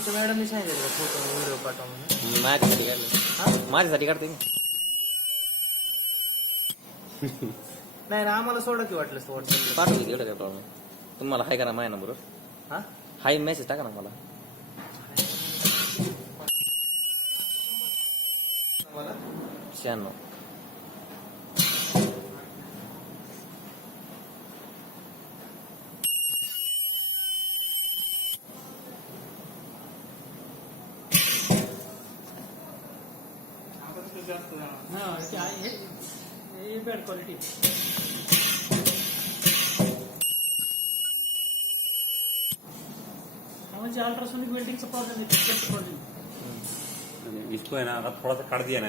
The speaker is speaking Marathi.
आमच्या मॅडमनी सांगितलं फोटो व्हिडिओ पाठवा म्हणून. माझ्यासाठी काढले, माझ्यासाठी काढते मी. नाही ना, आम्हाला सोडा की वाटलं व्हॉट्सअपला. पाठवली एवढं काय प्रॉब्लेम. तुम्हाला हाय करा माझ्या नंबरवर. हा हाय मेसेज टाका ना मला. मला 96. Bad quality. म्हणजे अल्ट्रासोनिक वेल्डिंगचा प्रॉब्लेम आहे. इसको है ना थोड़ा सा काट दिया ना